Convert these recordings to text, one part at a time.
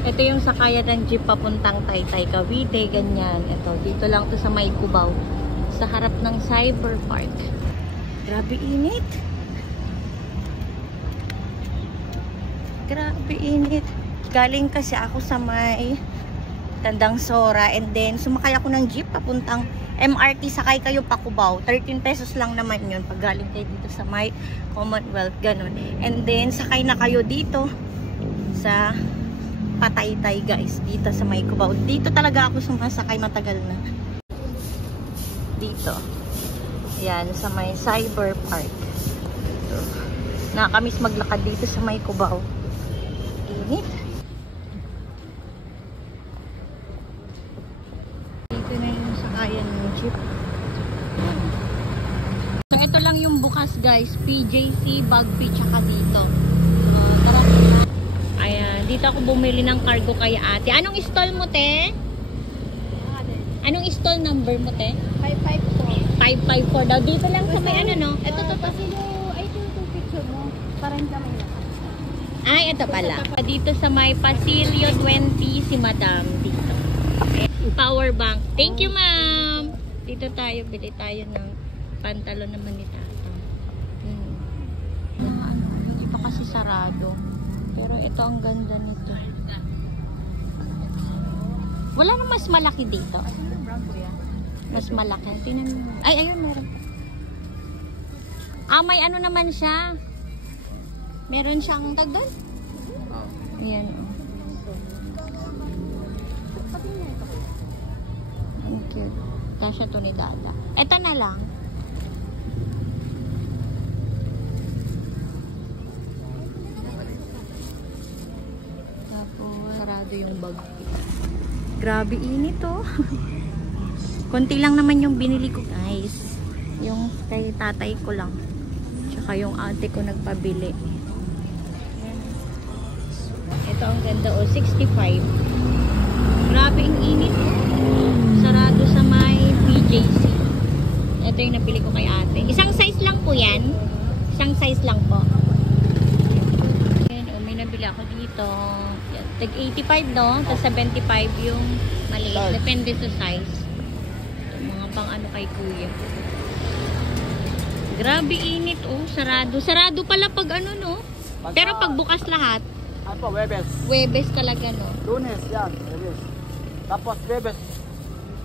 Ito yung sakayan ng jeep papuntang Taytay, Cavite, ganyan. Ito, dito lang to sa May Cubao. Sa harap ng Cyber Park. Grabe init. Grabe init. Galing kasi ako sa may Tandang Sora and then sumakay ako ng jeep papuntang MRT, sakay kayo pa Cubao. 13 pesos lang naman yun pag galing kayo dito sa may Commonwealth, ganun. And then sakay na kayo dito sa Pataytay guys, dito sa may Cubao. Dito talaga ako sumasakay, matagal na. Dito. Yan, sa may Cyber Park. So, nakakamiss maglakad dito sa may Cubao. Init. Dito na yung sakayan ng jeep. So, ito lang yung bukas guys. PJC, Bagpi, tsaka dito. Tara. Ayan, dito ako bumili ng cargo kay ate. Anong stall mo, te? Anong stall number mo, te? 554. 554 daw. Dito lang sa may ano, no? Ito, ito. Ay, ito picture mo. Parang kamay na. Ay, ito pala. Dito sa may Pasilio 20 si Madam. Dito. Power bank. Thank you, ma'am. Dito tayo. Bili tayo ng pantalon naman ni Tata. Yung iba kasi sarado. Pero ito ang ganda nito. Wala na mas malaki dito. Mas malaki. Tingnan mo. Ay, ayun, meron. Ah, may ano naman siya. Meron siyang tag doon. Ayan. Ang cute. Kasya to ni Dada. Ito na lang. Tapos, sarado yung bag. Grabe init oh. Konti lang naman yung binili ko guys. Yung kay tatay ko lang. Tsaka yung ate ko nagpabili. Ito ang ganda oh, 65. Grabe ang init. Sarado sa may PJC. Ito yung nabili ko kay ate. Isang size lang po yan. Isang size lang po. Ayan, oh, may nabili ako dito. Tag 85 no? Tapos 75 yung maliit. Depende sa size. Mga pang ano kay kuya. Grabe init oh, sarado. Sarado pala pag ano no. Pero pag bukas lahat. Ano, Webes. Webes talaga no. Lunes yan, Webes. Tapos Webes.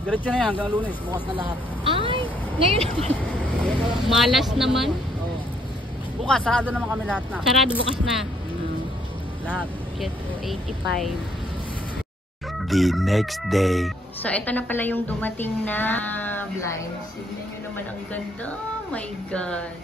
Diretso na yan hanggang Lunes, bukas na lahat. Ay, ngayon. Malas naman. Oo. Bukas sarado naman kami lahat na. Sarado bukas na. Lahat. Cute oh, 85. The next day. So, ito na pala yung dumating na blinds. Tignan nyo naman ang ganda. Oh my God.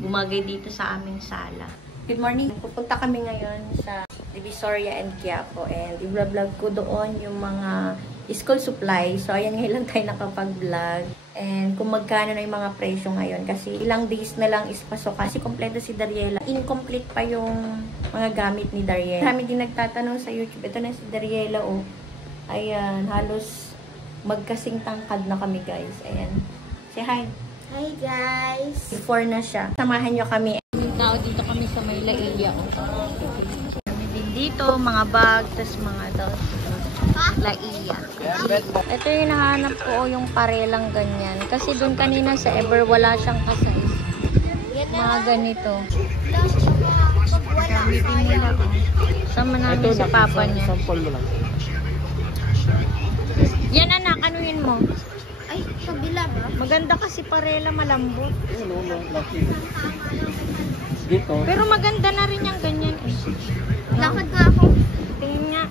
Bumagay dito sa aming sala. Good morning. Pupunta kami ngayon sa Divisoria and Quiapo. And i-vlog ko doon yung mga school supply. So, ayan ngayon lang tayo nakapag-vlog. And kung magkano na yung mga presyo ngayon. Kasi ilang days na lang is pasok. Kasi kompleto si Dariela. Incomplete pa yung mga gamit ni Dariela. Marami din nagtatanong sa YouTube. Ito na si Dariela, oh. Ayan, halos magkasing tangkad na kami, guys. Ayan. Say hi. Hi, guys. Before na siya. Samahan nyo kami. Tao dito kami sa may Laia, oh. Kami din dito, mga bag, tas mga dolls. Laia. Ito yung nahanap ko, oh, yung parelang ganyan. Kasi dun kanina sa Ever, wala siyang kasize. Mga ganito. Kami din nila, oh. Sama namin si papa niya. Sample mo lang. Yan anak, anuhin mo? Ay, kabila ba? Maganda kasi parela, malambot. Laki. Dito. Pero maganda na rin yung ganyan. Lakad nga ako. Tingin nga.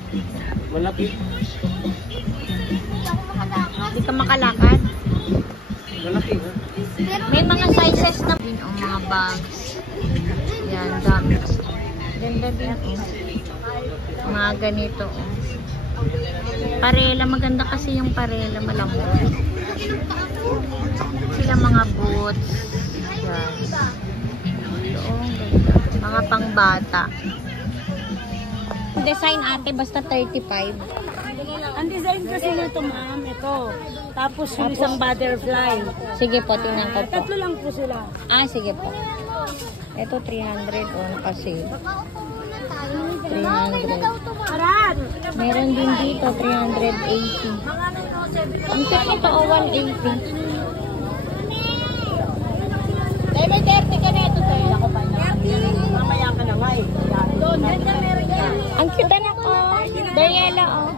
Malaki. Hindi ako makalakad. Hindi ka makalakad. Malaki. Pero May mga sizes na din ang mga bags. Yan, dami. Ganda din. Oh. Mga ganito. Oh. Parela, maganda kasi yung parela, malambot. Sila mga boots. Yan. Ito, oh, ganda. Mga pangbata. Design ate, basta 35. Ang design kasi nito, ma'am, ito. Tapos yung isang butterfly. Sige po, tingnan ko po. Tatlo lang po sila. Ah, sige po. Ito 300 o nakasale. 300. Arat! Meron din dito, 380. Ang cute nito, 180. May 30 ka na ito, tayo. Ako pa na. Mamaya ka na nga eh. Doon, ganda meron yan. Ang cute na ko. Daniela, oh.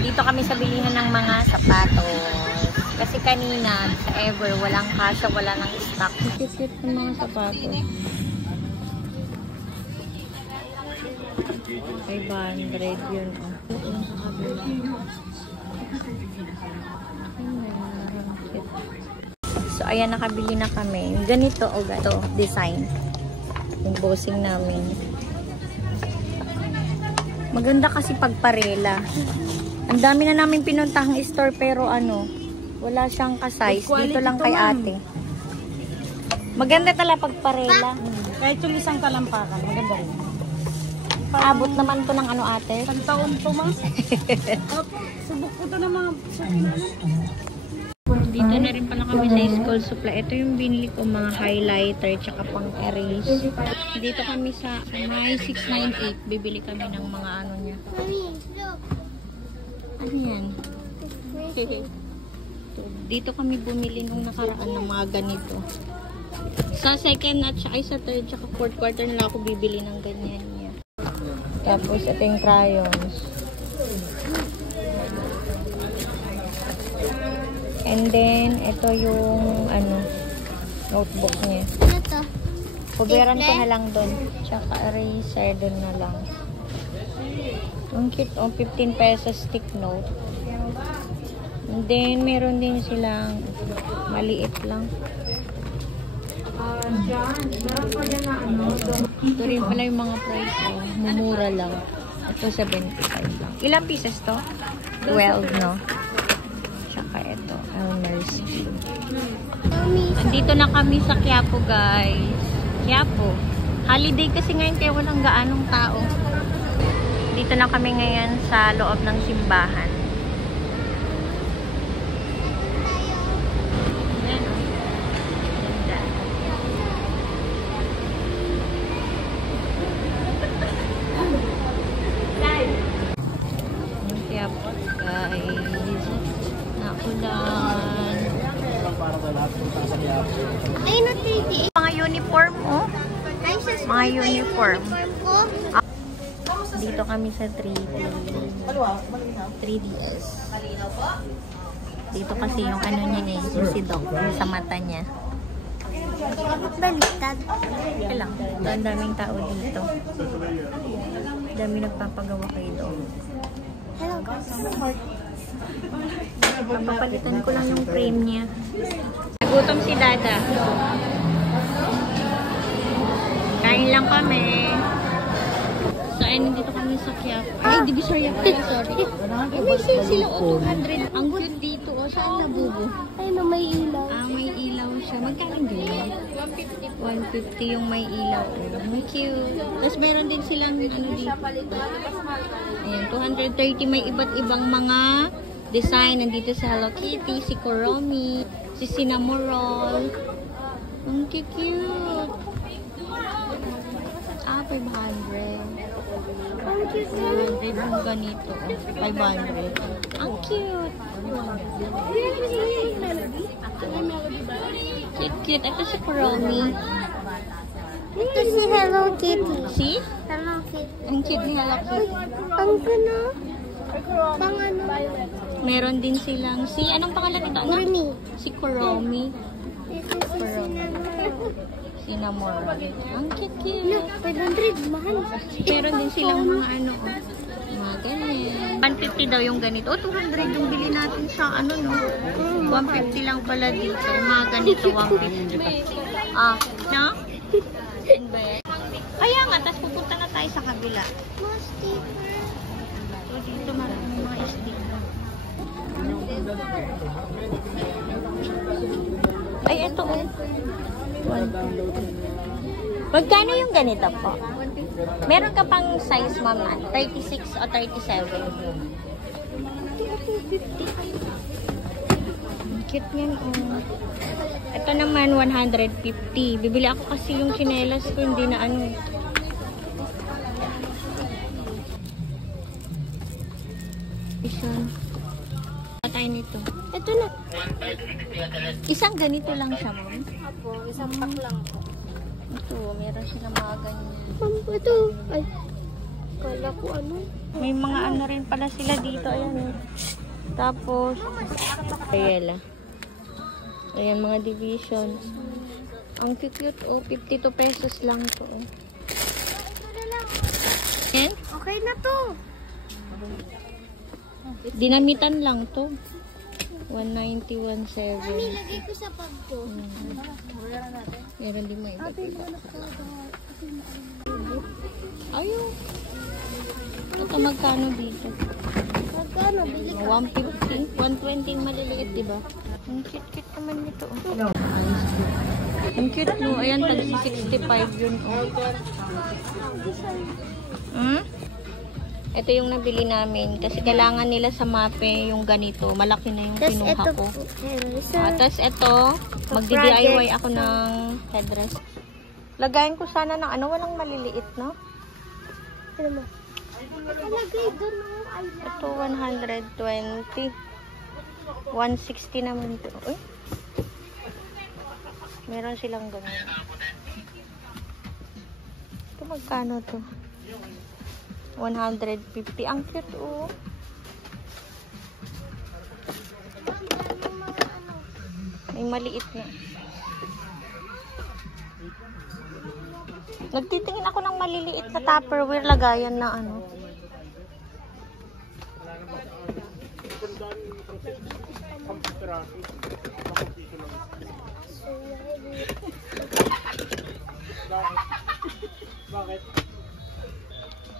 Dito kami sa bilihan ng mga sapatos. Kasi kanina, sa Ever, walang kasya, wala nang stock. Cute ng mga sapatos. 500 yun, oh. So, ayan, nakabili na kami. Ganito, oh, ito, design. Yung bossing namin. Maganda kasi pagparela. Ang dami na namin pinuntahang store pero ano, wala siyang ka-size. Dito lang kay ate. Maganda talaga pagparela. Kahit yung isang talampakan, maganda rin. Abot naman to ng ano ate? Isang taon to, ma. Opo, subok ko to ng mga Dito na rin pala kami sa school supply. Ito yung binili ko, mga highlighter tsaka pang erase. Dito kami sa may 698. Bibili kami ng mga ano niya. Mami, look. Ano yan? Dito kami bumili nung nakaraan ng mga ganito. Sa second at saka sa third tsaka fourth quarter na lang ako bibili ng ganyan niya. Tapos ito yung crayons. And then, ito yung ano, notebook niya. Ano to? Kuberan ko na lang doon. Tsaka eraser doon na lang. Ang cute, 15 pesos stick note. And then, meron din silang maliit lang. Ito rin pala yung mga price. Oh. Mumura lang. Ito 75 lang. Ilang pieces to? 12, no? Tsaka ito, Elmer's. Andito na kami sa Quiapo, guys. Quiapo. Holiday kasi ngayon kaya walang gaanong tao. Dito na kami ngayon sa loob ng simbahan. Ayan, oh. Ganda. Ang Quiapo, guys. Naulan. Ay, no, 38. Mga uniform, oh. Ay, sa school Mga pa yung uniform. ko. Dito kami sa 3DS. Dito kasi yung ano niya eh, yung si Doc, yung sa mata niya. Baliktad. Okay lang. Ito, ang daming tao dito. Dami nagpapagawa kay Doc. Hello, guys. Papapalitan ko lang yung frame niya. Nagutom si Dada. Kain lang kami. So, ayun, dito kami sa Quiapo. Ay, Divisoria pala, sorry. Ay, may sale sila, 200. Ang cute dito, saan nabubo? Ay, no, may ilaw. Ah, may ilaw siya. Magkano ganyan? 150 yung may ilaw. Ang cute. Tapos meron din silang ano dito. Ayan, 230. May iba't ibang mga design. Nandito si Hello Kitty, si Kuromi, si Cinnamoroll. Ang cute. Ah, 500. Ang cute. 500 yung ganito. 500. Ang cute. Cute. Ito si Kuromi. Ito si Hello Kitty. See? Hello Kitty. Ang cute ni Hello Kitty. Ang gano. Pang ano? Meron din silang anong pangalan nito? Kuromi. Si Kuromi. Ito si Cinnamoroll. Ang cute. No, 500. Mahal. Meron din silang mga ano, mga ganyan. 150 daw yung ganito. 200 yung bili natin sa ano, no? 150 lang pala dito. Yung mga ganito, 150. Ah, no? Kaya nga, tapos pupunta na tayo sa kabila. Mas sticker. So, dito maraming mga sticker. Ay, ito oh. Magkano yung ganito po? Meron ka pang size, mama? 36 o 37? Cute yan, oh. Ito naman, 150. Bibili ako kasi yung chinelas ko, hindi na ano. Vision. Patay nito. Ito na. Isang ganito lang siya, ma'am. Apo, isang pack lang po. Ito, meron silang mga ganyan. Ma'am, ito. Ay. Kala ko ano. May mga ano rin pala sila dito. Ayan eh. Tapos, Ayala. Ayan, mga divisions. Ang cute oh. 52 pesos lang to. Oh. Ito na lang. Ayan. Okay na to. Dinamitan lang to. 190, 170. Mami, lagay ko sa bag ko. Meron din may iba. Ayun. Ito magkano dito? Magkano? Bili ka. 150, 120 yung maliliit, di ba? Ang cute naman nito. Ang cute no. Ayan, tag 65 yun. Hmm? Ito yung nabili namin. Kasi kailangan nila sa mape yung ganito. Malaki na yung Tapos kinuha ito ko. po. Isa. Tapos ito, magdi-DIY ako ng headdress. Lagayin ko sana ng ano, walang maliliit, no? Ano mo? Nalagay doon mo. Ay, Ito, 120. 160 naman ito. Uy. Meron silang ganyan. Ito, magkano to? 150. Ang cute, oh. May maliit na. Nagtitingin ako ng maliliit na Tupperware lagayan na ano. Bakit?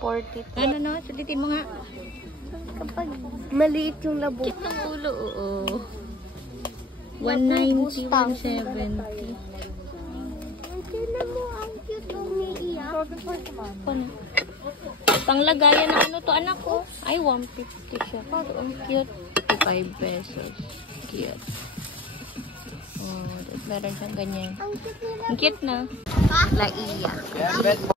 40. Ano no? Sulitin mo nga. kapag maliit yung labo. Cute ng ulo, oo. 190, 170. Ang tingnan mo, ang cute umiiyak. Ano? Panglagayan na ano to, anak ko. Ay, 150 siya. Ito, ang cute. 55 pesos. Cute. Oh, meron siyang ganyan. Ang cute nila. Ang cute na. Laiya.